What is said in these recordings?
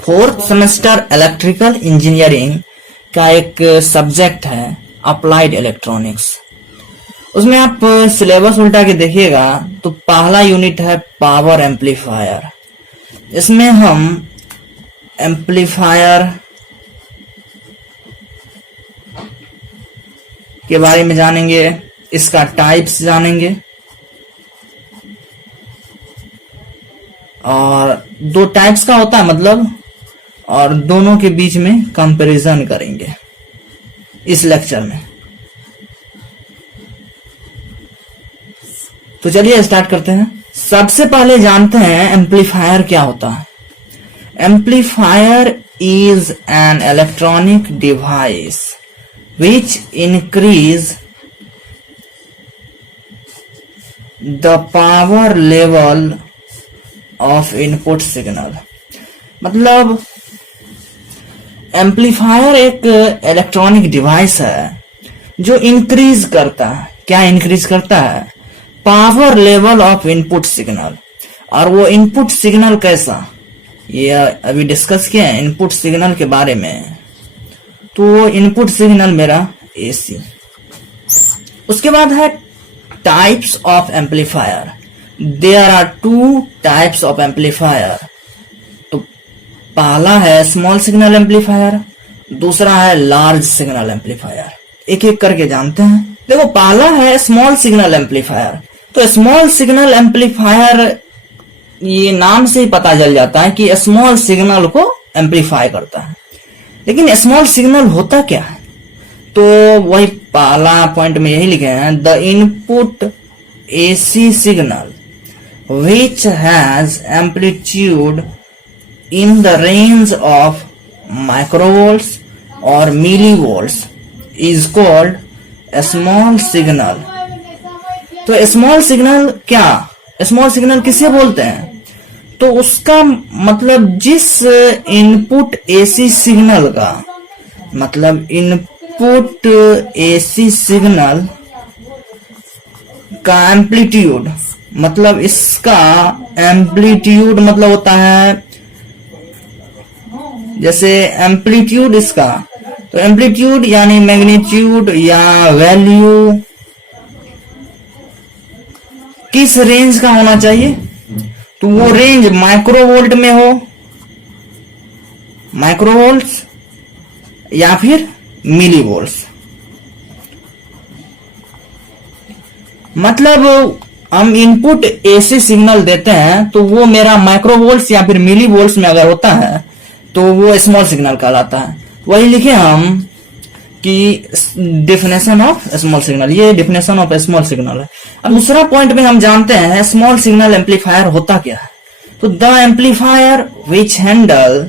Fourth semester electrical engineering का एक subject है अप्लाइड इलेक्ट्रॉनिक्स। उसमें आप सिलेबस उल्टा के देखिएगा तो पहला यूनिट है पावर एम्पलीफायर। इसमें हम एम्पलीफायर के बारे में जानेंगे, इसका टाइप्स जानेंगे और दो टाइप्स का होता है मतलब, और दोनों के बीच में कंपैरिजन करेंगे इस लेक्चर में। तो चलिए स्टार्ट करते हैं। सबसे पहले जानते हैं एम्पलीफायर क्या होता है। Amplifier is an electronic device which increase the power level of input signal। मतलब एम्पलीफायर एक इलेक्ट्रॉनिक डिवाइस है जो इंक्रीज करता है। क्या इंक्रीज करता है? Power level of input signal. और वो इनपुट सिग्नल कैसा, ये अभी डिस्कस किया है इनपुट सिग्नल के बारे में। तो इनपुट सिग्नल मेरा एसी। उसके बाद है types of amplifier. There are two types of amplifier. तो पहला है स्मॉल सिग्नल एम्पलीफायर, दूसरा है लार्ज सिग्नल एम्पलीफायर। एक एक करके जानते हैं। देखो पहला है स्मॉल सिग्नल एम्पलीफायर। तो स्मॉल सिग्नल एम्पलीफायर, ये नाम से ही पता चल जाता है कि स्मॉल सिग्नल को एम्पलीफाई करता है। लेकिन स्मॉल सिग्नल होता क्या है? तो वही पहला पॉइंट में यही लिखे हैं, the input AC signal which has amplitude in the range of microvolts और मिलीवोल्ट्स इज कॉल्ड स्मॉल सिग्नल। तो स्मॉल सिग्नल क्या, स्मॉल सिग्नल किसे बोलते हैं? तो उसका मतलब जिस इनपुट एसी सिग्नल का, मतलब इनपुट एसी सिग्नल का एम्पलीट्यूड, मतलब इसका एम्पलीट्यूड मतलब होता है जैसे एम्पलीट्यूड इसका, तो एम्पलीट्यूड यानी मैग्नीट्यूड या वैल्यू किस रेंज का होना चाहिए? तो वो रेंज माइक्रोवोल्ट में हो, माइक्रोवोल्ट्स या फिर मिलीवोल्ट्स। मतलब हम इनपुट एसी सिग्नल देते हैं तो वो मेरा माइक्रोवोल्ट्स या फिर मिलीवोल्ट्स में अगर होता है तो वो स्मॉल सिग्नल कहलाता है। वही लिखे हम कि डेफिनेशन ऑफ स्मॉल सिग्नल, ये डेफिनेशन ऑफ स्मॉल सिग्नल है। अब दूसरा पॉइंट में हम जानते हैं स्मॉल सिग्नल एम्पलीफायर होता क्या है। तो the amplifier which handle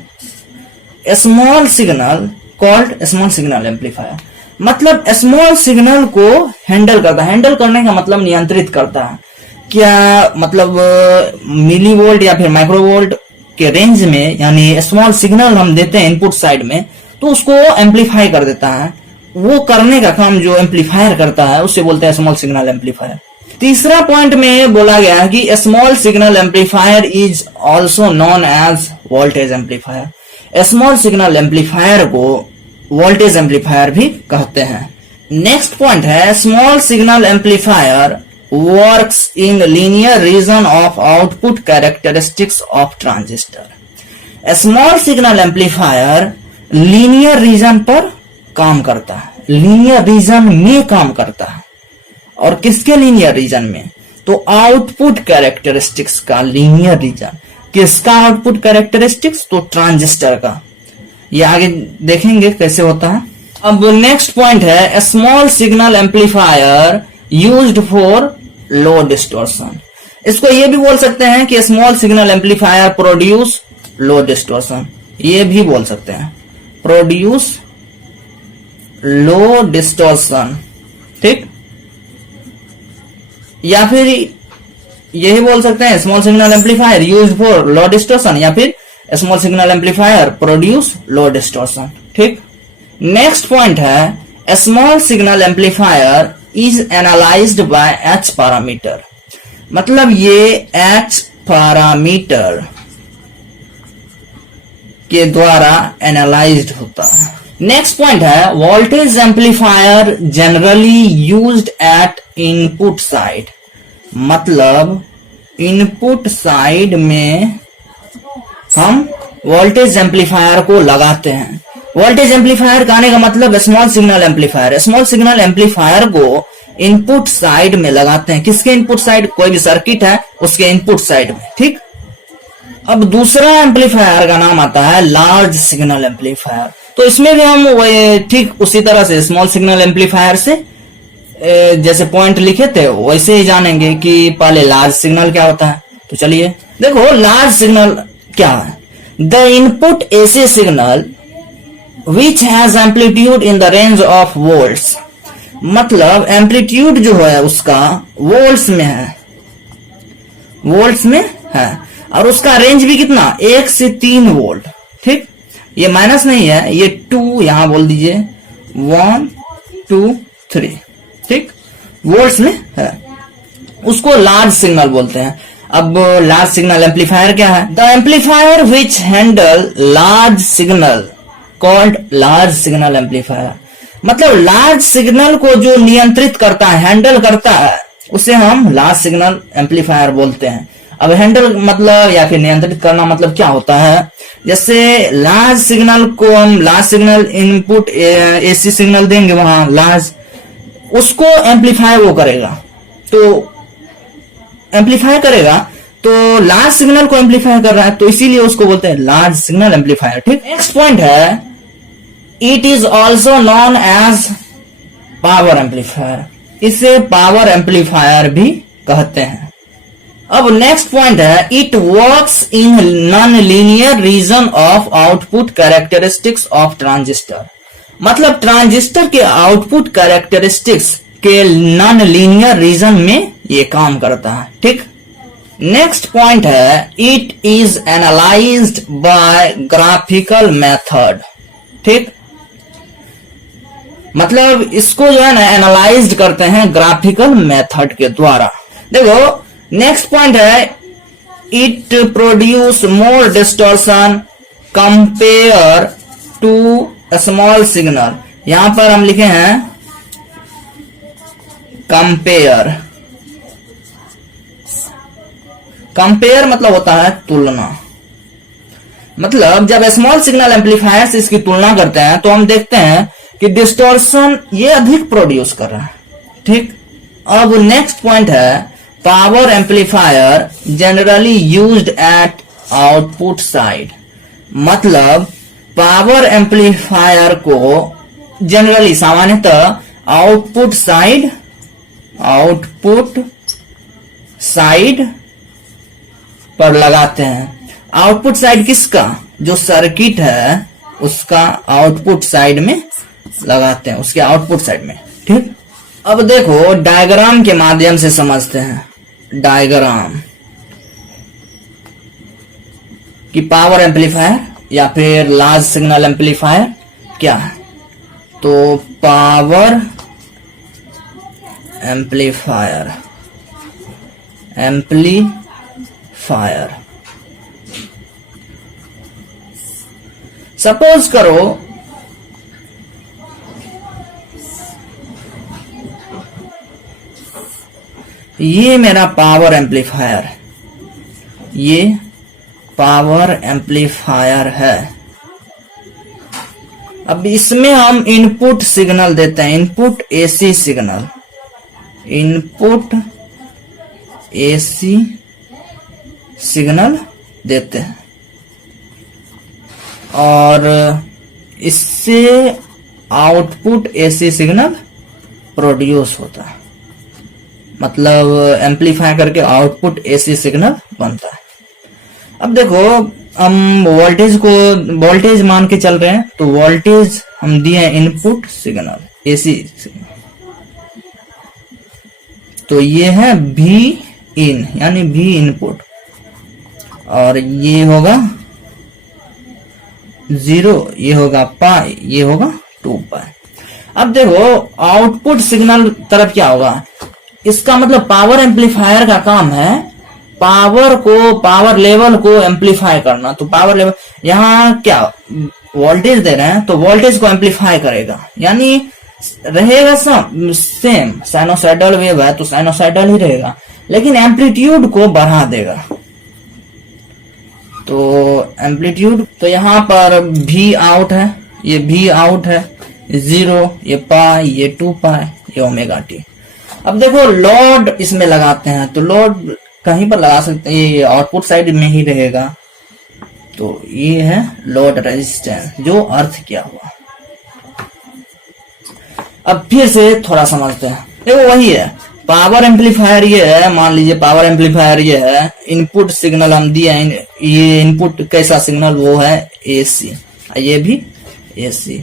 small signal called small signal amplifier. मतलब स्मॉल सिग्नल को हैंडल करता है। हैंडल करने का मतलब नियंत्रित करता है। क्या मतलब मिलीवोल्ट या फिर माइक्रोवोल्ट के रेंज में, यानी स्मॉल सिग्नल हम देते हैं इनपुट साइड में तो उसको एम्पलीफाई कर देता है। वो करने का काम जो एम्पलीफायर करता है उसे बोलते हैं स्मॉल सिग्नल एम्पलीफायर। तीसरा पॉइंट में बोला गया है कि small signal amplifier is also known as voltage amplifier. Small signal amplifier को वोल्टेज एम्पलीफायर भी कहते हैं। नेक्स्ट पॉइंट है small signal amplifier works in linear region of output characteristics of transistor. Small signal amplifier linear region पर काम करता है, linear region में काम करता है। और किसके लीनियर रीजन में? तो आउटपुट कैरेक्टरिस्टिक्स का लीनियर रीजन। किसका आउटपुट कैरेक्टरिस्टिक्स? तो ट्रांजिस्टर का। ये आगे देखेंगे कैसे होता है। अब नेक्स्ट पॉइंट है small signal amplifier used for low distortion. इसको ये भी बोल सकते हैं कि small signal amplifier produce low distortion, ये भी बोल सकते हैं प्रोड्यूस लो डिस्टॉर्शन, ठीक। या फिर यही बोल सकते हैं small signal amplifier used for low distortion, या फिर small signal amplifier produce low distortion, ठीक। नेक्स्ट पॉइंट है small signal amplifier is analysed by H parameter. मतलब ये एच पैरामीटर के द्वारा एनालाइज्ड होता है। नेक्स्ट पॉइंट है voltage amplifier generally used eight input side. मतलब इनपुट साइड में हम वोल्टेज एम्पलीफायर को लगाते हैं। वोल्टेज एम्पलीफायर कहने का मतलब small signal amplifier. Small signal amplifier को इनपुट साइड में लगाते हैं। किसके इनपुट साइड? कोई भी सर्किट है उसके इनपुट साइड में, ठीक। अब दूसरा एम्पलीफायर का नाम आता है लार्ज सिग्नल एम्पलीफायर। तो इसमें भी हम ठीक उसी तरह से स्मॉल सिग्नल एम्पलीफायर से जैसे पॉइंट लिखे थे वैसे ही जानेंगे कि पहले लार्ज सिग्नल क्या होता है। तो चलिए देखो लार्ज सिग्नल क्या है। The input AC signal which has amplitude in the range of volts. मतलब एम्पलीट्यूड जो है उसका वोल्ट्स में है, वोल्ट्स में है, और उसका रेंज भी कितना? 1 से 3 वोल्ट, ठीक। ये माइनस नहीं है, ये 2 यहां बोल दीजिए, 1 2 3, ठीक, वोल्ट्स में है। उसको लार्ज सिग्नल बोलते हैं। अब लार्ज सिग्नल एम्पलीफायर क्या है? The amplifier which handle large signal called large signal amplifier. मतलब लार्ज सिग्नल को जो नियंत्रित करता है, हैंडल करता है, उसे हम लार्ज सिग्नल एम्पलीफायर बोलते हैं। अब हैंडल मतलब या फिर नियंत्रित करना मतलब क्या होता है? जैसे लार्ज सिग्नल को हम large signal input AC signal देंगे वहां लार्ज, उसको एम्पलीफाई वो करेगा, तो एम्पलीफाई करेगा, तो लार्ज सिग्नल को एम्पलीफाई कर रहा है, तो इसीलिए उसको बोलते हैं लार्ज सिग्नल एम्पलीफायर, ठीक। नेक्स्ट पॉइंट है it is also known as power amplifier. इसे पावर एम्पलीफायर भी कहते हैं। अब नेक्स्ट पॉइंट है it works in non linear region of output characteristics of transistor. मतलब ट्रांजिस्टर के आउटपुट कैरेक्टरिस्टिक्स के नॉन लीनियर रीजन में ये काम करता है, ठीक। नेक्स्ट पॉइंट है it is analysed by graphical method, ठीक। मतलब इसको जो है ना एनालाइज्ड करते हैं ग्राफिकल मेथड के द्वारा। देखो नेक्स्ट पॉइंट है it produce more distortion compare to small signal. यहां पर हम लिखे हैं कंपेयर। कंपेयर मतलब होता है तुलना। मतलब जब स्मॉल सिग्नल एम्पलीफायर से इसकी तुलना करते हैं तो हम देखते हैं कि डिस्टॉर्शन ये अधिक प्रोड्यूस कर रहा है, ठीक। अब नेक्स्ट पॉइंट है power amplifier generally used eight output side. मतलब पावर एम्पलीफायर को जनरली सामान्यतः आउटपुट साइड पर लगाते हैं। आउटपुट साइड किसका? जो सर्किट है उसका आउटपुट साइड में लगाते हैं, उसके आउटपुट साइड में, ठीक। अब देखो डायग्राम के माध्यम से समझते हैं। डायग्राम कि पावर एम्पलीफायर या फिर लार्ज सिग्नल एम्पलीफायर क्या है। तो पावर एम्पलीफायर सपोज करो ये मेरा पावर एम्पलीफायर है, ये पावर एम्पलीफायर है। अब इसमें हम इनपुट सिग्नल देते हैं, input AC signal, input AC signal देते हैं और इससे आउटपुट एसी सिग्नल प्रोड्यूस होता है। मतलब एम्पलीफाई करके आउटपुट एसी सिग्नल बनता है। अब देखो हम वोल्टेज मान के चल रहे हैं, तो वोल्टेज हम दिए इनपुट सिग्नल एसी सिग्नल, तो ये है V इन यानी V इनपुट और ये होगा 0, ये होगा पाई, ये होगा 2 पाई। अब देखो आउटपुट सिग्नल तरफ क्या होगा, इसका मतलब पावर एम्पलीफायर का काम है पावर लेवल को एम्पलीफाई करना। तो पावर लेवल यहाँ क्या वोल्टेज दे रहे हैं, तो वोल्टेज को एम्पलीफाई करेगा, यानी रहेगा सेम। साइनोसाइडल वेव है तो साइनोसाइडल ही रहेगा, लेकिन एम्पलीट्यूड को बढ़ा देगा। तो एम्पलीट्यूड, तो यहाँ पर भी आउट है, ये भी आउट है 0, ये पाई, ये 2 पाई, ये ओमेगा टी। अब देखो लोड इसमें लगाते हैं, तो लोड कहीं पर लगा सकते हैं, ये आउटपुट साइड में ही रहेगा। तो ये है लोड रेजिस्टेंस, जो अर्थ किया हुआ। अब फिर से थोड़ा समझते हैं। देखो वही है, पावर एम्पलीफायर ये है, मान लीजिए पावर एम्पलीफायर ये है, इनपुट सिग्नल हम दिए हैं, ये इनपुट कैसा सिग्नल, वो है एसी, ये भी एसी।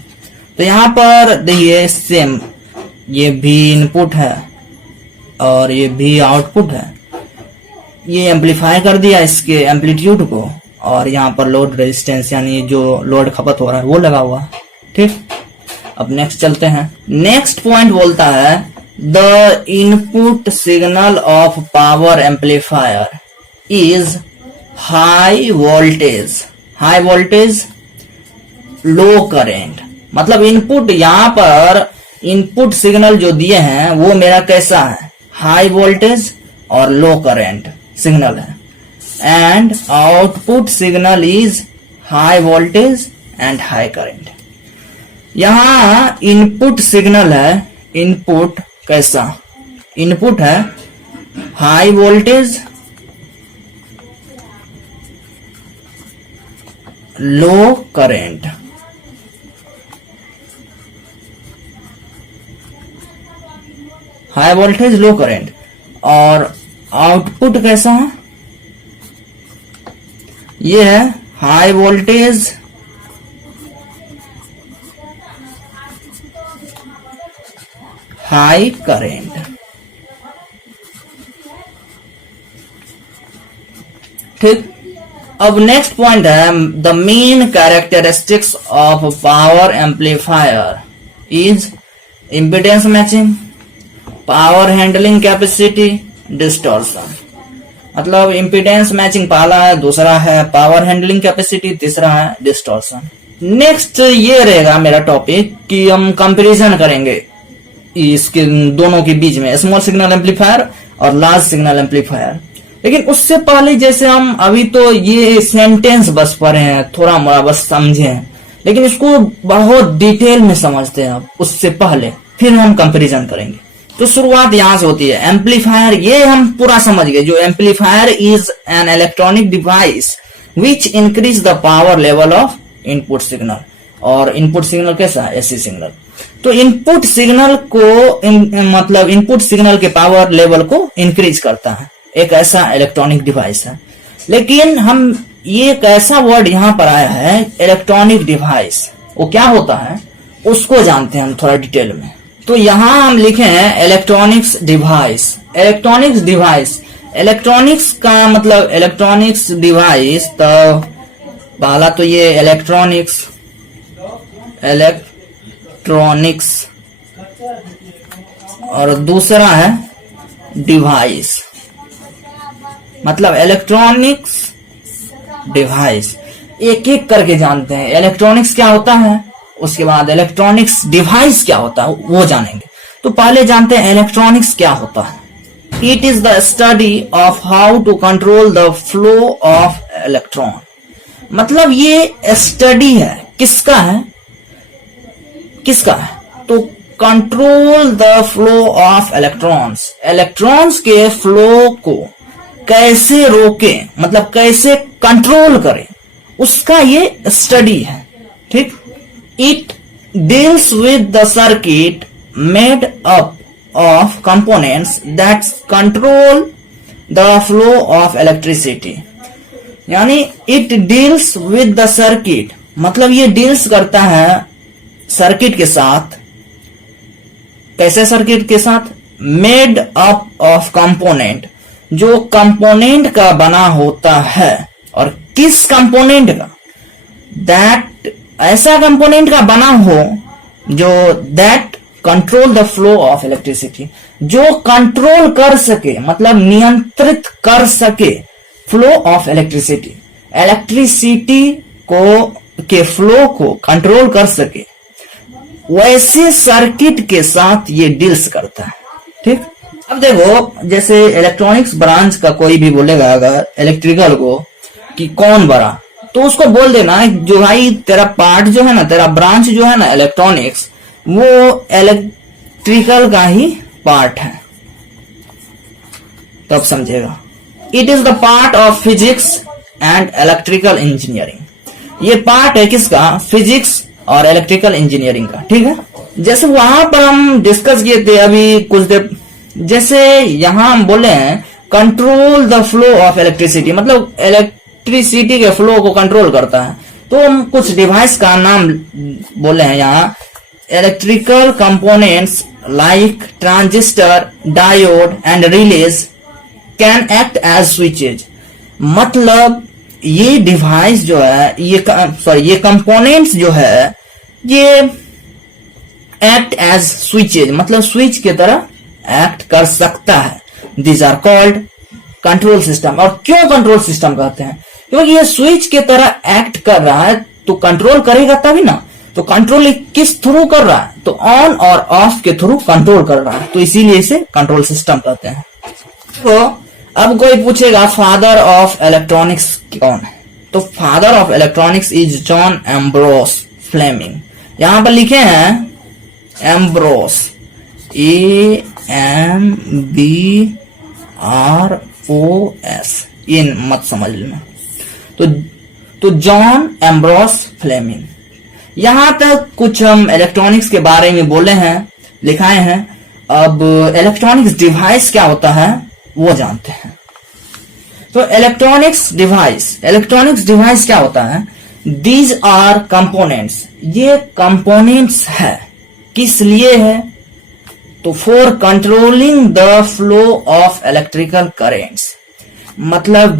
तो यहाँ पर देखिए सेम, ये भी इनपुट है और ये भी आउटपुट है। ये एम्पलीफाई कर दिया इसके एम्पलीट्यूड को, और यहाँ पर लोड रेजिस्टेंस यानी जो लोड खपत हो रहा है वो लगा हुआ है। ठीक, अब नेक्स्ट चलते हैं। नेक्स्ट पॉइंट बोलता है the input signal of power amplifier is high voltage, high voltage low current. मतलब इनपुट, यहाँ पर इनपुट सिग्नल जो दिए हैं वो मेरा कैसा है, हाई वोल्टेज और लो करंट सिग्नल है, and output signal is high voltage and high current. यहां इनपुट सिग्नल है, इनपुट कैसा, इनपुट है हाई वोल्टेज लो करंट, हाई वोल्टेज लो करंट, और आउटपुट कैसा है, ये है हाई वोल्टेज हाई करंट। ठीक, अब नेक्स्ट पॉइंट है the main characteristics of power amplifier is impedance matching, power handling capacity, distortion. मतलब इम्पीडेंस मैचिंग पहला है, दूसरा है पावर हैंडलिंग कैपेसिटी, तीसरा है डिस्टॉर्शन। नेक्स्ट ये रहेगा मेरा टॉपिक कि हम कंपैरिजन करेंगे इसके दोनों के बीच में, स्मॉल सिग्नल एम्पलीफायर और लार्ज सिग्नल एम्पलीफायर। लेकिन उससे पहले जैसे हम अभी तो ये सेंटेंस बस पढ़े हैं, थोड़ा मोड़ा बस समझे हैं, लेकिन इसको बहुत डिटेल में समझते हैं उससे पहले, फिर हम कंपैरिजन करेंगे। तो शुरुआत यहां से होती है। एम्पलीफायर ये हम पूरा समझ गए, जो amplifier is an electronic device which increase the power level of input signal. और इनपुट सिग्नल कैसा है, एसी सिग्नल। तो इनपुट सिग्नल को मतलब इनपुट सिग्नल के पावर लेवल को इंक्रीज करता है, एक ऐसा इलेक्ट्रॉनिक डिवाइस है। लेकिन हम ये एक ऐसा वर्ड यहां पर आया है इलेक्ट्रॉनिक डिवाइस, वो क्या होता है उसको जानते हैं हम थोड़ा डिटेल में। तो यहां हम लिखे हैं electronics device. Electronics device, electronics का मतलब इलेक्ट्रॉनिक्स डिवाइस, तो पहला तो ये इलेक्ट्रॉनिक्स और दूसरा है डिवाइस, मतलब इलेक्ट्रॉनिक्स डिवाइस। एक एक करके जानते हैं इलेक्ट्रॉनिक्स क्या होता है, उसके बाद इलेक्ट्रॉनिक्स डिवाइस क्या होता है वो जानेंगे। तो पहले जानते हैं इलेक्ट्रॉनिक्स क्या होता है। It is the study of how to control the flow of electron. मतलब ये स्टडी है, किसका है, किसका है, तो control the flow of electrons, electrons के फ्लो को कैसे रोके, मतलब कैसे कंट्रोल करें, उसका ये स्टडी है। ठीक, it deals with the circuit made up of components that control the flow of electricity। यानी it deals with the circuit, मतलब ये डील्स करता है सर्किट के साथ। कैसे सर्किट के साथ, मेड अप ऑफ कंपोनेंट, जो कंपोनेंट का बना होता है। और किस कंपोनेंट का, दैट ऐसा कंपोनेंट का बना हो जो that control the flow of electricity, जो कंट्रोल कर सके, मतलब नियंत्रित कर सके फ्लो ऑफ इलेक्ट्रिसिटी, इलेक्ट्रिसिटी को के फ्लो को कंट्रोल कर सके, वैसे सर्किट के साथ ये डील्स करता है। ठीक, अब देखो जैसे इलेक्ट्रॉनिक्स ब्रांच का कोई भी बोलेगा अगर इलेक्ट्रिकल को कि कौन बड़ा, तो उसको बोल देना जो भाई तेरा पार्ट जो है ना, तेरा ब्रांच जो है ना इलेक्ट्रॉनिक्स, वो इलेक्ट्रिकल का ही पार्ट है, तब तो समझेगा। It is the part of physics and electrical engineering. ये पार्ट है किसका? फिजिक्स और इलेक्ट्रिकल इंजीनियरिंग का। ठीक है, जैसे वहां पर हम डिस्कस किए थे अभी कुछ देर, जैसे यहां हम बोले हैं control the flow of electricity, मतलब इलेक्ट्रिसिटी के फ्लो को कंट्रोल करता है। तो हम कुछ डिवाइस का नाम बोले हैं यहाँ, electrical components like transistor, diode and relays can act as switches. मतलब ये डिवाइस जो है, ये कंपोनेंट्स जो है, ये एक्ट एज स्विचेज, मतलब स्विच की तरह एक्ट कर सकता है। These are called control system. और क्यों कंट्रोल सिस्टम कहते हैं? क्योंकि ये स्विच की तरह एक्ट कर रहा है, तो कंट्रोल करेगा तभी ना। तो कंट्रोल किस थ्रू कर रहा है? तो ऑन और ऑफ के थ्रू कंट्रोल कर रहा है, तो इसीलिए इसे कंट्रोल सिस्टम कहते हैं। तो अब कोई पूछेगा फादर ऑफ इलेक्ट्रॉनिक्स कौन है? तो father of electronics is John Ambrose Fleming. यहां पर लिखे हैं एम्ब्रोस, AMBROS, इन मत समझ लेना। तो जॉन एम्ब्रोस फ्लेमिंग। यहां तक कुछ हम इलेक्ट्रॉनिक्स के बारे में बोले हैं, लिखाए हैं। अब इलेक्ट्रॉनिक्स डिवाइस क्या होता है वो जानते हैं। तो इलेक्ट्रॉनिक्स डिवाइस क्या होता है? दीज आर कंपोनेंट्स, ये कंपोनेंट्स है। किस लिए है? तो for controlling the flow of electrical currents, मतलब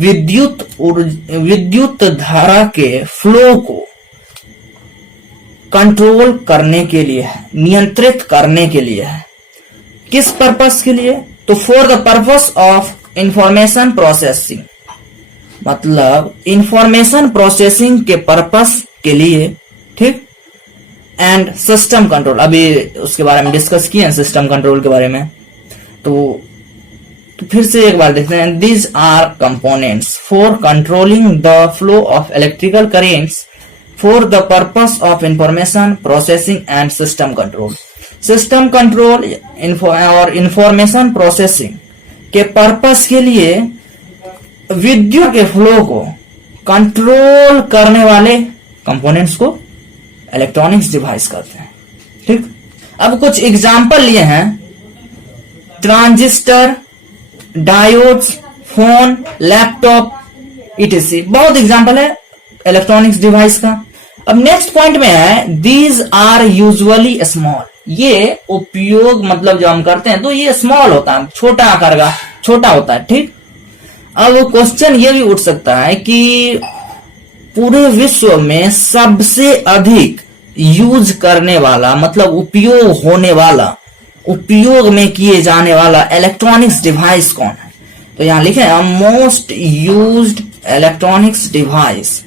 विद्युत धारा के फ्लो को कंट्रोल करने के लिए है, नियंत्रित करने के लिए है। किस पर्पस के लिए? तो for the purpose of information processing, मतलब इंफॉर्मेशन प्रोसेसिंग के पर्पस के लिए। ठीक, एंड सिस्टम कंट्रोल, अभी उसके बारे में डिस्कस किए हैं सिस्टम कंट्रोल के बारे में। तो फिर से एक बार देखते हैं। These are components for controlling the flow of electrical currents for the purpose of information processing and system control. System control और इंफॉर्मेशन प्रोसेसिंग के पर्पस के लिए विद्युत के फ्लो को कंट्रोल करने वाले कंपोनेंट्स को इलेक्ट्रॉनिक्स डिवाइस कहते हैं। ठीक, अब कुछ एग्जाम्पल लिए हैं, transistor, diodes, phone, laptop, etc.. बहुत एग्जाम्पल है इलेक्ट्रॉनिक्स डिवाइस का। अब नेक्स्ट पॉइंट में है दीज आर यूजुअली स्मॉल। ये उपयोग मतलब जब हम करते हैं तो ये स्मॉल होता है, छोटा आकार का, छोटा होता है। ठीक, अब क्वेश्चन ये भी उठ सकता है कि पूरे विश्व में सबसे अधिक यूज करने वाला, मतलब उपयोग होने वाला, उपयोग में किए जाने वाला इलेक्ट्रॉनिक्स डिवाइस कौन है? तो यहां लिखे हैं most used electronics device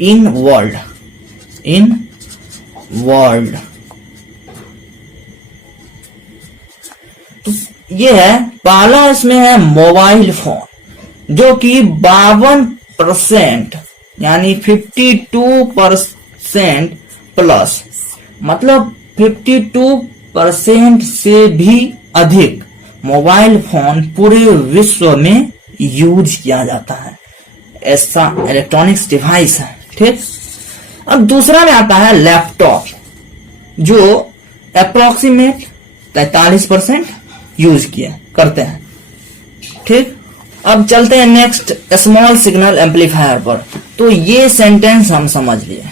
in world, तो ये है पहला, इसमें है मोबाइल फोन, जो कि 52% यानी 52% प्लस, मतलब 52% से भी अधिक मोबाइल फोन पूरे विश्व में यूज किया जाता है। ऐसा इलेक्ट्रॉनिक्स डिवाइस है। ठीक, अब दूसरा में आता है लैपटॉप, जो अप्रोक्सीमेट 43% यूज करते हैं। ठीक, अब चलते हैं नेक्स्ट स्मॉल सिग्नल एम्पलीफायर पर। तो ये सेंटेंस हम समझ लिए,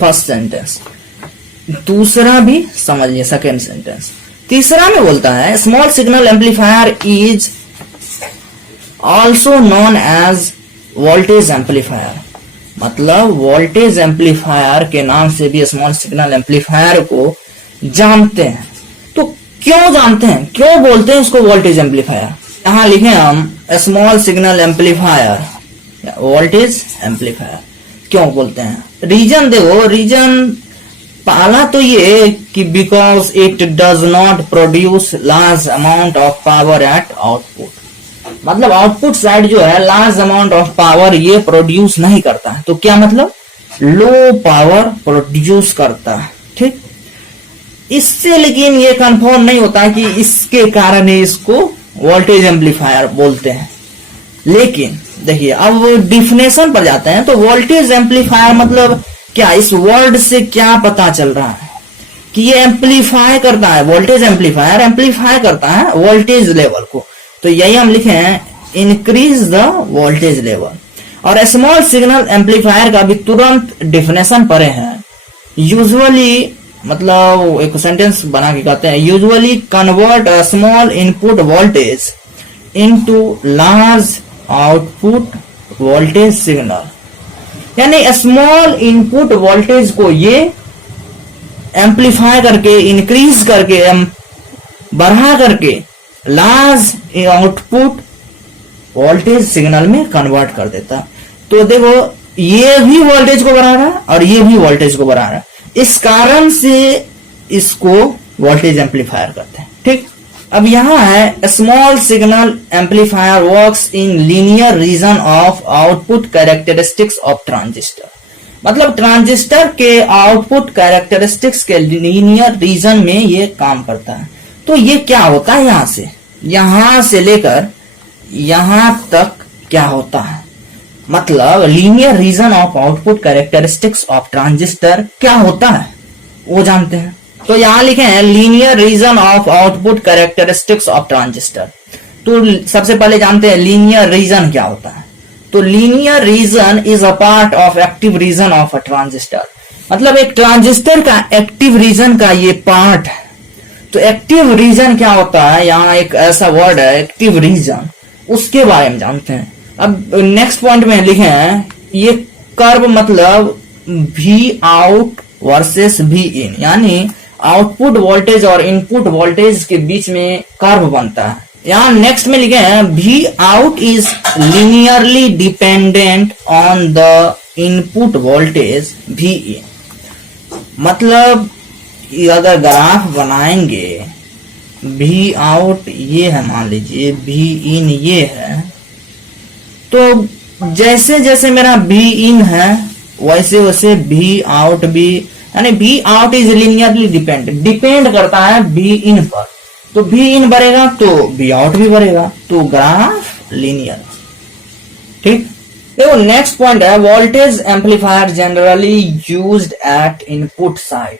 फर्स्ट सेंटेंस। दूसरा भी समझ लिए, सेकेंड सेंटेंस। तीसरा में बोलता है small signal amplifier is also known as voltage amplifier, मतलब वोल्टेज एम्पलीफायर के नाम से भी स्मॉल सिग्नल एम्पलीफायर को जानते हैं। तो क्यों जानते हैं, क्यों बोलते हैं इसको वोल्टेज एम्पलीफायर? यहां लिखे हम small signal amplifier, voltage amplifier क्यों बोलते हैं? रीजन देखो, रीजन पहला तो ये कि because it does not produce large amount of power at output. मतलब आउटपुट साइड जो है लार्ज अमाउंट ऑफ पावर ये प्रोड्यूस नहीं करता है। तो क्या मतलब? लो पावर प्रोड्यूस करता है, ठीक। इससे लेकिन ये कंफर्म नहीं होता कि इसके कारण ही इसको वोल्टेज एम्पलीफायर बोलते हैं। लेकिन देखिए अब डिफिनेशन पर जाते हैं। तो वोल्टेज एम्पलीफायर मतलब क्या? इस वर्ड से क्या पता चल रहा है कि ये एम्पलीफाई करता है, वोल्टेज एम्पलीफायर एम्पलीफाई करता है वोल्टेज लेवल को। तो यही हम लिखे हैं इंक्रीज द वोल्टेज लेवल। और स्मॉल सिग्नल एम्पलीफायर का भी तुरंत डिफिनेशन पढ़े हैं। यूजुअली मतलब एक सेंटेंस बना के कहते हैं, usually convert a small input voltage into large output voltage signal. यानी स्मॉल इनपुट वोल्टेज को ये एम्पलीफाई करके, इंक्रीज करके, बढ़ा करके लार्ज आउटपुट वोल्टेज सिग्नल में कन्वर्ट कर देता। तो देखो ये भी वोल्टेज को बढ़ा रहा है और ये भी वोल्टेज को बढ़ा रहा है। इस कारण से इसको वोल्टेज एम्पलीफायर कहते हैं, ठीक। अब यहां है small signal amplifier works in linear region of output characteristics of transistor. मतलब ट्रांजिस्टर के आउटपुट कैरेक्टरिस्टिक्स के लीनियर रीजन में ये काम करता है। तो ये क्या होता है? यहां से लेकर यहां तक क्या होता है? मतलब linear region of output characteristics of transistor क्या होता है वो जानते हैं। तो यहां लिखे हैं linear region of output characteristics of transistor. तो सबसे पहले जानते हैं लीनियर रीजन क्या होता है। तो linear region is a part of active region of a transistor. मतलब एक ट्रांजिस्टर का एक्टिव रीजन का ये पार्ट है। तो एक्टिव रीजन क्या होता है? यहाँ एक ऐसा वर्ड है एक्टिव रीजन, उसके बारे में जानते हैं। अब नेक्स्ट पॉइंट में लिखे हैं ये कर्व मतलब V आउट वर्सेस V इन, यानी आउटपुट वोल्टेज और इनपुट वोल्टेज के बीच में कर्व बनता है। यहाँ नेक्स्ट में लिखे हैं V out is linearly dependent on the input voltage V इन। मतलब अगर ग्राफ बनाएंगे V आउट ये है, मान लीजिए V इन ये है, तो जैसे जैसे मेरा V इन है वैसे वैसे V आउट भी, यानी V out is linearly depend करता है V इन पर। तो V इन बढ़ेगा तो V आउट भी बढ़ेगा, तो ग्राफ लीनियर, ठीक। देखो नेक्स्ट पॉइंट है voltage amplifier generally used eight input side.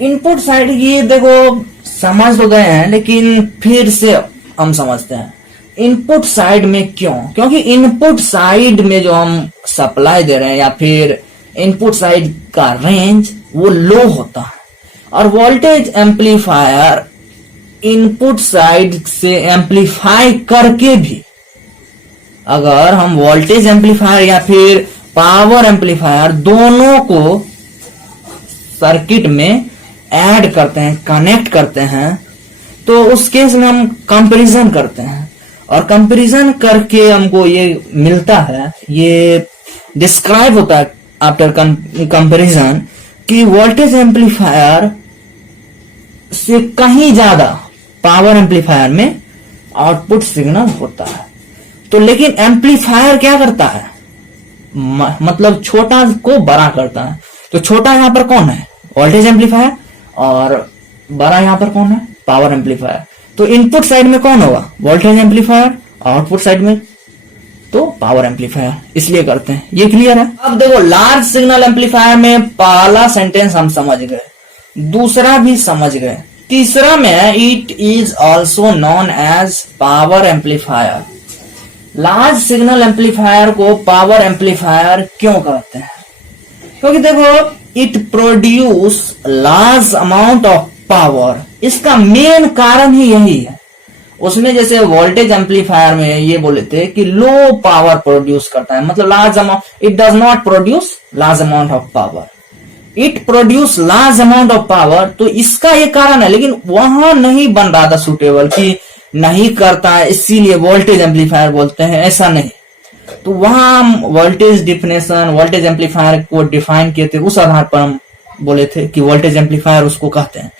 Input side ये देखो समझ तो गए हैं, लेकिन फिर से हम समझते हैं इनपुट साइड में क्यों। क्योंकि इनपुट साइड में जो हम सप्लाई दे रहे हैं या फिर इनपुट साइड का रेंज वो लो होता है, और वोल्टेज एम्पलीफायर इनपुट साइड से एम्पलीफाई करके भी, अगर हम वोल्टेज एम्पलीफायर या फिर पावर एम्पलीफायर दोनों को सर्किट में ऐड करते हैं, कनेक्ट करते हैं, तो उस केस में हम कंपैरिजन करते हैं, और कंपैरिजन करके हमको ये मिलता है, ये डिस्क्राइब होता है आफ्टर कंपैरिजन कि वोल्टेज एम्पलीफायर से कहीं ज्यादा पावर एम्पलीफायर में आउटपुट सिग्नल होता है। तो लेकिन एम्पलीफायर क्या करता है? मतलब छोटा को बड़ा करता है। तो छोटा यहां पर कौन है? वोल्टेज एम्पलीफायर, और बड़ा यहां पर कौन है? Power amplifier. तो इनपुट साइड में कौन होगा? वोल्टेज एम्पलीफायर, आउटपुट साइड में तो पावर एम्पलीफायर, इसलिए करते हैं। ये क्लियर है? अब देखो लार्ज सिग्नल एम्पलीफायर में पहला सेंटेंस हम समझ गए, दूसरा भी समझ गए, तीसरा में it is also known as power amplifier. Large signal amplifier को पावर एम्पलीफायर क्यों कहते हैं? क्योंकि देखो it produce large amount of power. इसका मेन कारण ही यही है। उसमें जैसे वोल्टेज एम्पलीफायर में ये बोले थे कि लो पावर प्रोड्यूस करता है, मतलब large amount, it does not produce large amount of power. It produce large amount of power, तो इसका ये कारण है, लेकिन वहां नहीं बन रहा था सुटेबल कि नहीं करता है इसीलिए वोल्टेज एम्पलीफायर बोलते हैं, ऐसा नहीं। तो वहां हम वोल्टेज डिफिनेशन, वोल्टेज एम्पलीफायर को डिफाइन किए थे, उस आधार पर हम बोले थे कि वोल्टेज एम्पलीफायर उसको कहते हैं।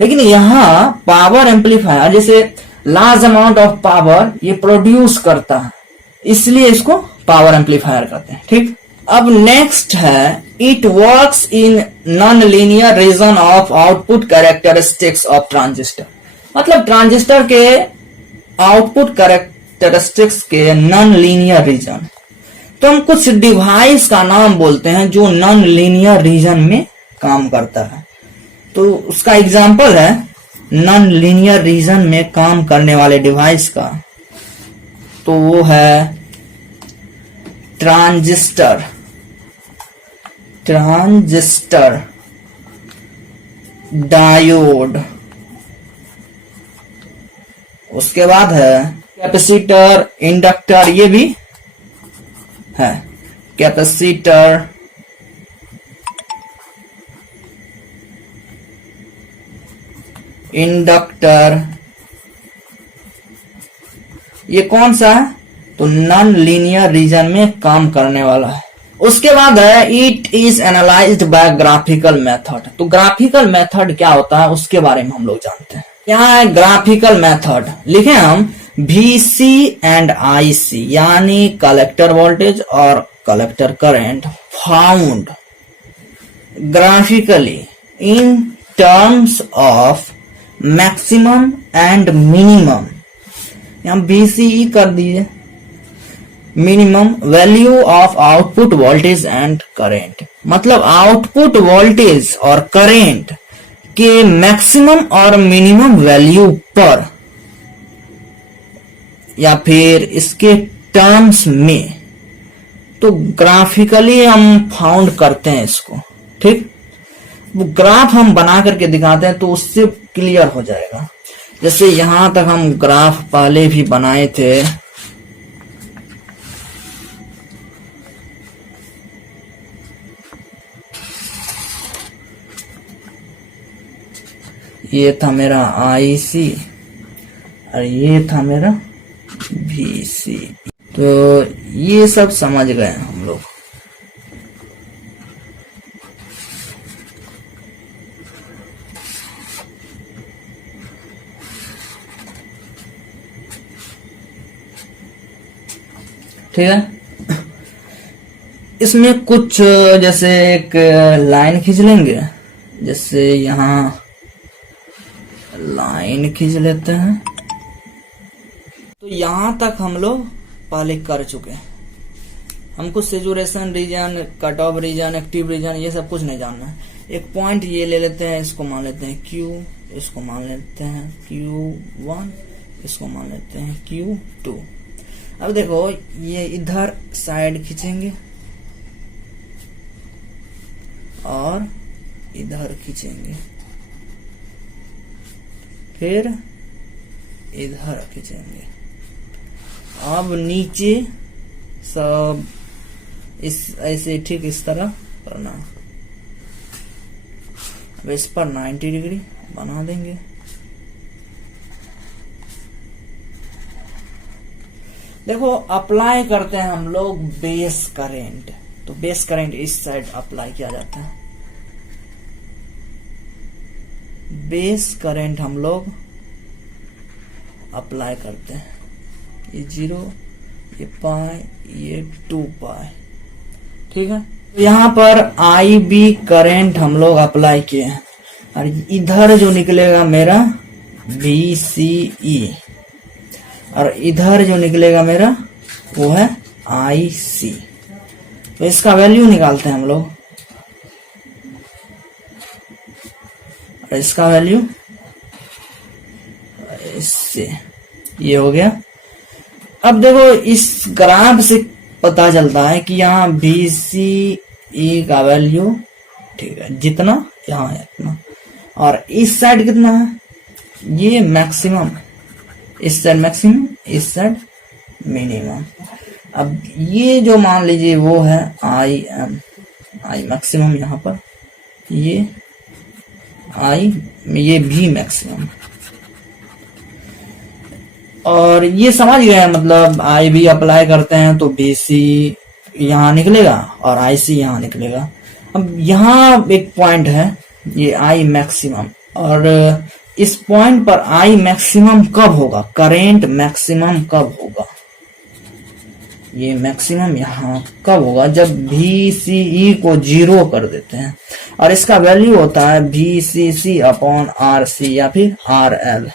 लेकिन यहाँ पावर एम्पलीफायर जैसे लार्ज अमाउंट ऑफ पावर ये प्रोड्यूस करता है, इसलिए इसको पावर एम्पलीफायर कहते हैं। ठीक, अब नेक्स्ट है it works in non linear region of output characteristics of transistor, मतलब ट्रांजिस्टर के आउटपुट कैरेक्टरिस्टिक्स के नॉन लीनियर रीजन। तो हम कुछ डिवाइस का नाम बोलते हैं जो नॉन लीनियर रीजन में काम करता है। तो उसका एग्जांपल है नॉन लीनियर रीजन में काम करने वाले डिवाइस का, तो वो है ट्रांजिस्टर, डायोड, उसके बाद है कैपेसिटर, इंडक्टर, ये भी है कैपेसिटर, इंडक्टर, ये कौन सा है, तो नॉन लीनियर रीजन में काम करने वाला है। उसके बाद है it is analysed by graphical method. तो ग्राफिकल मेथड क्या होता है उसके बारे में हम लोग जानते हैं। यहाँ है ग्राफिकल मेथड, लिखे हम VC एंड IC यानी कलेक्टर वोल्टेज और collector current found graphically in terms of maximum and minimum, यहाँ VCE कर दीजिए, minimum value of output voltage and current, मतलब आउटपुट वोल्टेज और करेंट के मैक्सिमम और मिनिमम वैल्यू पर या फिर इसके टर्म्स में, तो ग्राफिकली हम फाउंड करते हैं इसको। ठीक, वो ग्राफ हम बना करके दिखाते हैं तो उससे क्लियर हो जाएगा। जैसे यहां तक हम ग्राफ पहले भी बनाए थे, ये था मेरा IC और ये था मेरा VC, तो ये सब समझ गए हम लोग। ठीक है, इसमें कुछ जैसे एक लाइन खींच लेंगे, जैसे यहां लाइन खींच लेते हैं। तो यहां तक हम लोग पहले कर चुके हैं, हमको saturation region, cut off region, active region ये सब कुछ नहीं जानना है। एक पॉइंट ये ले लेते हैं, इसको मान लेते हैं Q, इसको मान लेते हैं Q1, इसको मान लेते हैं Q2। अब देखो ये इधर साइड खींचेंगे और इधर खींचेंगे, फिर इधर खींचेंगे। अब नीचे सब इस ऐसे ठीक इस तरह करना। अब इस पर 90 डिग्री बना देंगे। देखो अप्लाई करते हैं हम लोग बेस करंट, तो बेस करंट इस साइड अप्लाई किया जाता है। बेस करंट हम लोग अप्लाई करते हैं, ये 0, ये पाई, ये 2 पाई। ठीक है, तो यहां पर IB करंट हम लोग अप्लाई किए हैं और इधर जो निकलेगा मेरा VCE और इधर जो निकलेगा मेरा वो है IC। तो इसका वैल्यू निकालते हैं हम लोग, और इसका वैल्यू इससे ये हो गया। अब देखो इस ग्राफ से पता चलता है कि यहाँ VCE का वैल्यू ठीक है जितना यहाँ है इतना, और इस साइड कितना है, ये मैक्सिमम, इस साइड मैक्सिमम, इस साइड मिनिमम। अब ये जो मान लीजिए वो है I मैक्सिमम यहाँ पर, ये आई, ये भी मैक्सिमम। और ये समझ गए, मतलब आई भी अप्लाई करते हैं तो BC यहां निकलेगा और IC यहां निकलेगा। अब यहाँ एक पॉइंट है, ये आई मैक्सिमम, और इस पॉइंट पर आई मैक्सिमम कब होगा, करेंट मैक्सिमम कब होगा, ये मैक्सिमम यहाँ कब होगा, जब VCE को 0 कर देते हैं और इसका वैल्यू होता है VCC अपॉन RC या फिर RL,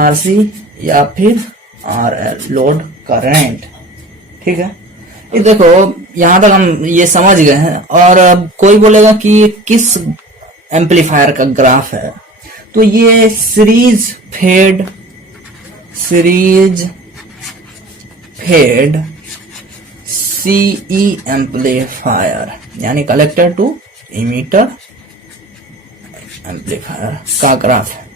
RC या फिर RL, लोड करेंट। ठीक है, ये देखो यहां तक हम ये समझ गए हैं। और अब कोई बोलेगा कि ये किस एम्पलीफायर का ग्राफ है, तो ये सीरीज फेड CE एम्पलीफायर, यानी कलेक्टर टू इमीटर एम्पलीफायर का ग्राफ है।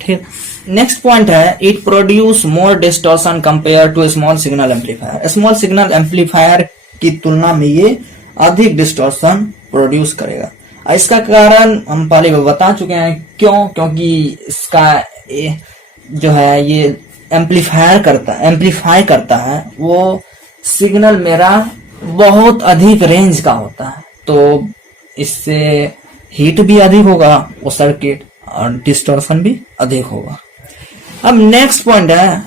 ठीक, नेक्स्ट पॉइंट है, it produce more distortion compare to small signal amplifier. Small signal amplifier की तुलना में ये अधिक डिस्टॉर्शन प्रोड्यूस करेगा। इसका कारण हम पहले बता चुके हैं, क्यों, क्योंकि इसका जो है ये एम्पलीफाई करता है, वो सिग्नल मेरा बहुत अधिक रेंज का होता है, तो इससे हीट भी अधिक होगा वो सर्किट और डिस्टॉर्शन भी अधिक होगा। अब नेक्स्ट पॉइंट है,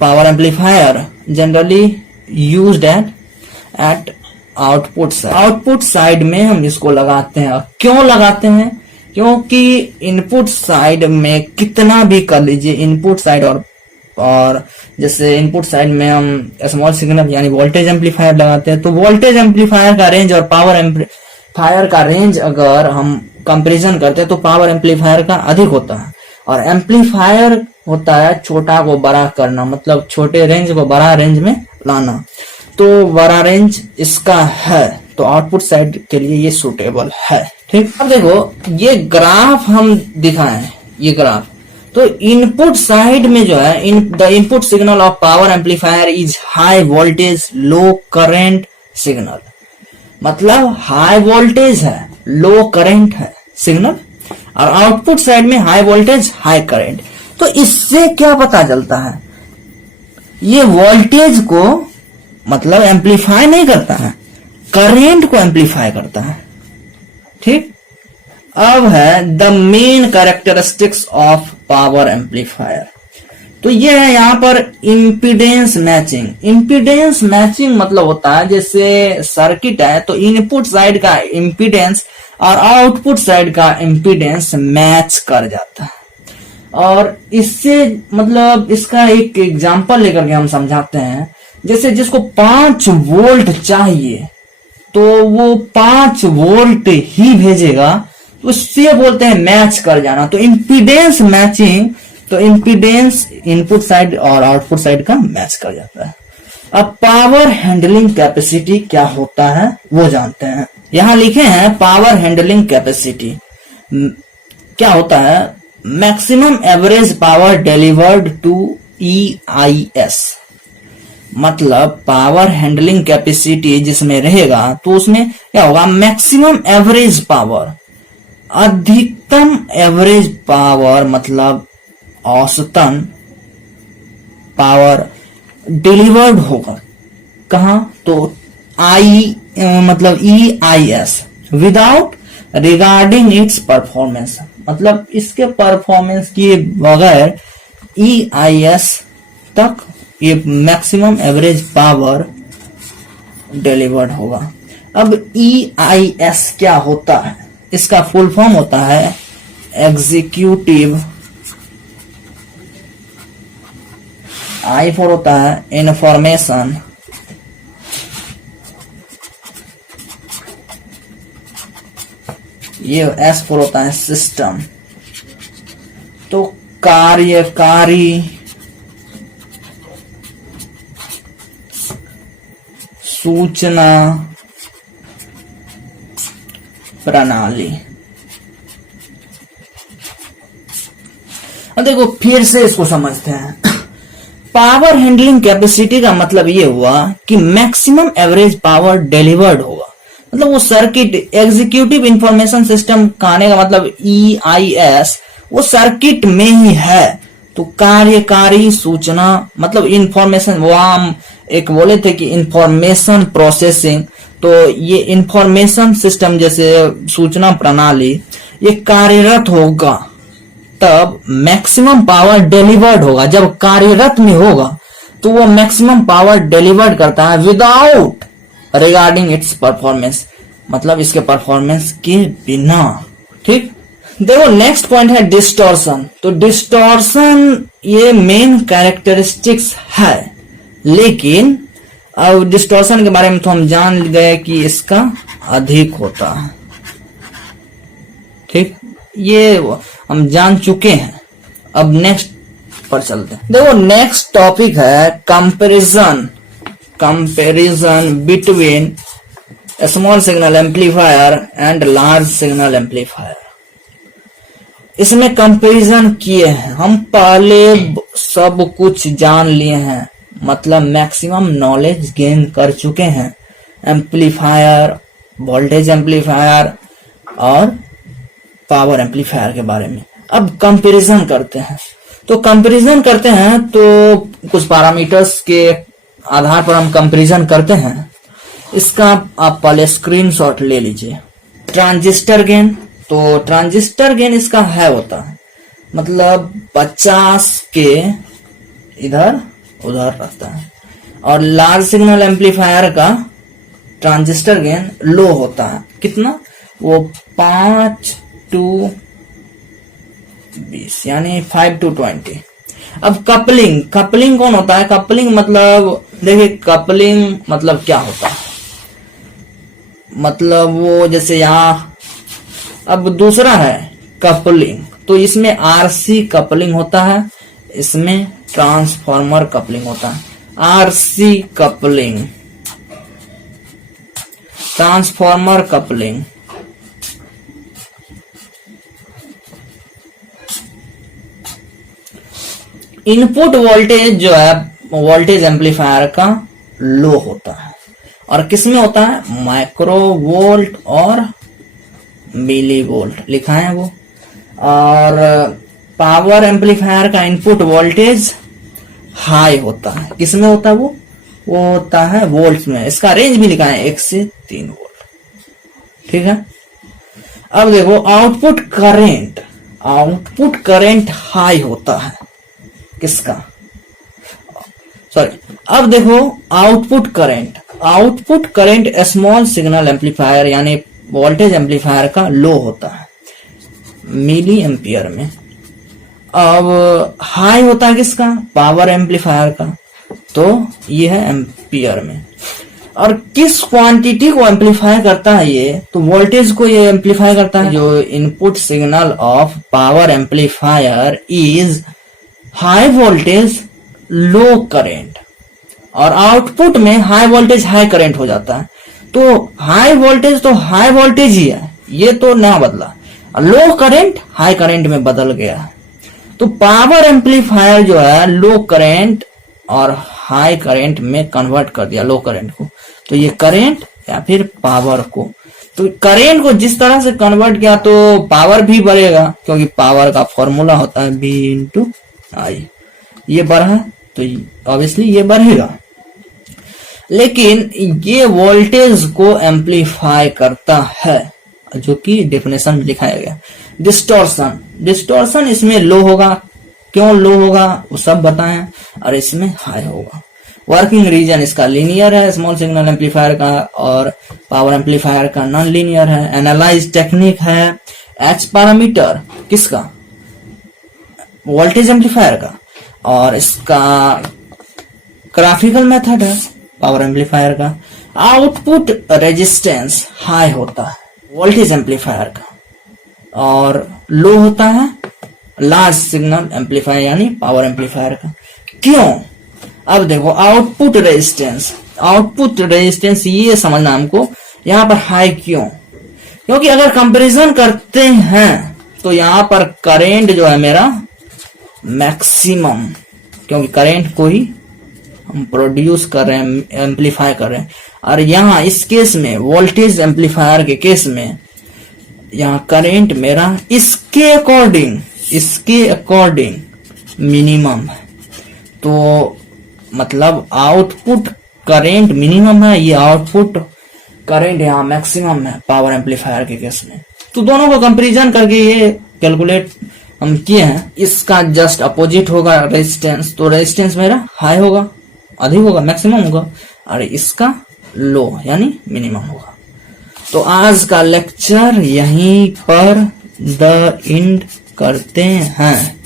power amplifier generally used eight output side में हम इसको लगाते हैं। क्यों लगाते हैं, क्योंकि इनपुट साइड में कितना भी कर लीजिए, इनपुट साइड और जैसे इनपुट साइड में हम स्मॉल सिग्नल यानी वोल्टेज एम्पलीफायर लगाते हैं, तो वोल्टेज एम्पलीफायर का रेंज और पावर एम्पलीफायर का रेंज अगर हम कंपैरिजन करते हैं तो पावर एम्पलीफायर का अधिक होता है। और एम्पलीफायर होता है छोटा को बड़ा करना, मतलब छोटे रेंज को बड़ा रेंज में लाना, तो बड़ा रेंज इसका है, तो आउटपुट साइड के लिए ये सुटेबल है। ठीक, अब देखो ये ग्राफ हम दिखाएं, ये ग्राफ, तो इनपुट साइड में जो है, the input signal of power amplifier is high voltage low current signal, मतलब हाई वोल्टेज है लो करंट है सिग्नल, और आउटपुट साइड में हाई वोल्टेज हाई करंट। तो इससे क्या पता चलता है, ये वोल्टेज को मतलब एम्पलीफाई नहीं करता है, करंट को एम्पलीफाई करता है। ठीक, अब है the main characteristics of power amplifier, तो ये है यहाँ पर इम्पीडेंस मैचिंग। इम्पीडेंस मैचिंग मतलब होता है, जैसे सर्किट है तो इनपुट साइड का इम्पीडेंस और आउटपुट साइड का इम्पीडेंस मैच कर जाता है। और इससे मतलब इसका एक एग्जांपल लेकर के हम समझाते हैं, जैसे जिसको 5 वोल्ट चाहिए तो वो 5 वोल्ट ही भेजेगा, तो उससे बोलते हैं मैच कर जाना। तो इम्पीडेंस मैचिंग, तो इम्पीडेंस इनपुट साइड और आउटपुट साइड का मैच कर जाता है। अब पावर हैंडलिंग कैपेसिटी क्या होता है वो जानते हैं। यहां लिखे हैं पावर हैंडलिंग कैपेसिटी क्या होता है, maximum average power delivered to EIS, मतलब पावर हैंडलिंग कैपेसिटी जिसमें रहेगा तो उसमें क्या होगा, मैक्सिमम एवरेज पावर, अधिकतम एवरेज पावर मतलब औसतन पावर डिलीवर्ड होगा कहां, तो मतलब EIS without regarding its performance, मतलब इसके परफॉर्मेंस के बगैर EIS तक ये मैक्सिमम एवरेज पावर डिलीवर्ड होगा। अब EIS क्या होता है, इसका फुल फॉर्म होता है एग्जीक्यूटिव, I फॉर होता है इंफॉर्मेशन, ये S फॉर होता है सिस्टम, तो कार्यकारी सूचना प्रणाली। अब देखो फिर से इसको समझते हैं। पावर हैंडलिंग कैपेसिटी का मतलब ये हुआ कि मैक्सिमम एवरेज पावर डिलीवर्ड होगा, मतलब वो सर्किट एग्जीक्यूटिव इंफॉर्मेशन सिस्टम कहने का मतलब EIS, वो सर्किट में ही है। तो कार्यकारी सूचना मतलब इंफॉर्मेशन, वो हम एक बोले थे कि इंफॉर्मेशन प्रोसेसिंग, तो ये इंफॉर्मेशन सिस्टम जैसे सूचना प्रणाली ये कार्यरत होगा तब मैक्सिमम पावर डिलीवर्ड होगा। जब कार्यरत में होगा तो वो मैक्सिमम पावर डिलीवर्ड करता है विदाउट रिगार्डिंग इट्स परफॉर्मेंस, मतलब इसके परफॉर्मेंस के बिना। ठीक, देखो नेक्स्ट पॉइंट है डिस्टॉर्शन। तो डिस्टॉर्शन ये मेन कैरेक्टरिस्टिक्स है, लेकिन अब डिस्टॉर्शन के बारे में तो हम जान गए कि इसका अधिक होता है। ठीक, ये हम जान चुके हैं। अब नेक्स्ट पर चलते हैं। देखो नेक्स्ट टॉपिक है comparison between small signal amplifier and large signal amplifier. इसमें कंपैरिजन किए हैं हम, पहले सब कुछ जान लिए हैं, मतलब मैक्सिमम नॉलेज गेन कर चुके हैं एम्पलीफायर, वोल्टेज एम्पलीफायर और पावर एम्पलीफायर के बारे में। अब कंपैरिजन करते हैं। तो कंपैरिजन करते हैं तो कुछ पैरामीटर्स के आधार पर हम कंपैरिजन करते हैं। इसका आप पहले स्क्रीनशॉट ले लीजिए। ट्रांजिस्टर गेन, तो ट्रांजिस्टर गेन इसका है होता है मतलब 50 के इधर उधर रहता है, और लार्ज सिग्नल एम्पलीफायर का ट्रांजिस्टर गेन लो होता है। कितना? वो 5 to 20 यानी 5 to 20। अब कपलिंग कौन होता है? कपलिंग मतलब देखिए, कपलिंग मतलब क्या होता है, मतलब वो जैसे यहाँ अब दूसरा है कपलिंग, तो इसमें RC कपलिंग होता है, इसमें ट्रांसफॉर्मर कपलिंग होता है। RC coupling, transformer coupling. Input voltage जो है वोल्टेज एम्पलीफायर का लो होता है, और किसमें होता है? माइक्रो वोल्ट और मिली वोल्ट लिखा है वो। और पावर एम्पलीफायर का इनपुट वोल्टेज हाई होता है। किसमें होता है वो होता है वोल्ट में। इसका रेंज भी लिखा है 1 से 3 वोल्ट। ठीक है, अब देखो आउटपुट करंट हाई होता है। किसका? सॉरी, अब देखो output current small signal amplifier यानी वोल्टेज एम्पलीफायर का लो होता है मिली एम्पियर में। अब हाई होता है किसका? पावर एम्पलीफायर का, तो ये है एम्पियर में। और किस क्वांटिटी को एम्पलीफाई करता है ये? तो वोल्टेज को ये एम्पलीफाई करता है। जो input signal of power amplifier is high voltage low current, और आउटपुट में हाई वोल्टेज हाई करंट हो जाता है। तो हाई वोल्टेज तो हाई वोल्टेज ही है, ये तो ना बदला। लो करंट हाई करंट में बदल गया। तो पावर एम्पलीफायर जो है लो करंट और हाई करंट में कन्वर्ट कर दिया, लो करंट को। तो ये करंट या फिर पावर को, तो करंट को जिस तरह से कन्वर्ट किया तो पावर भी बढ़ेगा, क्योंकि पावर का फॉर्मूला होता है V × I। ये बढ़ा तो ऑब्वियसली ये बढ़ेगा, लेकिन ये वोल्टेज को एम्पलीफाई करता है, जो कि डेफिनेशन में लिखाया गया। डिस्टॉर्शन इसमें लो होगा। क्यों लो होगा वो सब बताएं, और इसमें हाई होगा। वर्किंग रीजन इसका लीनियर है स्मॉल सिग्नल एम्पलीफायर का, और पावर एम्पलीफायर का नॉन लीनियर है। एनालाइज टेक्निक है H पैरामीटर किसका? वोल्टेज एम्पलीफायर का, और इसका ग्राफिकल मेथड है पावर एम्पलीफायर का। आउटपुट रेजिस्टेंस हाई होता है वोल्टेज एम्पलीफायर का, और लो होता है लार्ज सिग्नल एम्पलीफायर यानी पावर एम्पलीफायर का। क्यों? अब देखो आउटपुट रेजिस्टेंस ये समझना हमको, यहां पर हाई क्यों? क्योंकि अगर कंपैरिजन करते हैं तो यहां पर करंट जो है मेरा मैक्सिमम, क्योंकि करंट को ही हम प्रोड्यूस कर रहे हैं, एम्पलीफाई कर रहे हैं। और यहाँ इस केस में वोल्टेज एम्पलीफायर के केस में यहाँ करंट मेरा इसके अकॉर्डिंग मिनिमम है। तो मतलब आउटपुट करंट मिनिमम है, ये आउटपुट करंट यहाँ मैक्सिमम है पावर एम्पलीफायर के केस में। तो दोनों को कंपैरिजन करके ये कैलकुलेट हम किए हैं। इसका जस्ट अपोजिट होगा रेजिस्टेंस, तो रेजिस्टेंस मेरा हाई होगा, अधिक होगा, मैक्सिमम होगा, और इसका लो यानी मिनिमम होगा। तो आज का लेक्चर यहीं पर द एंड करते हैं।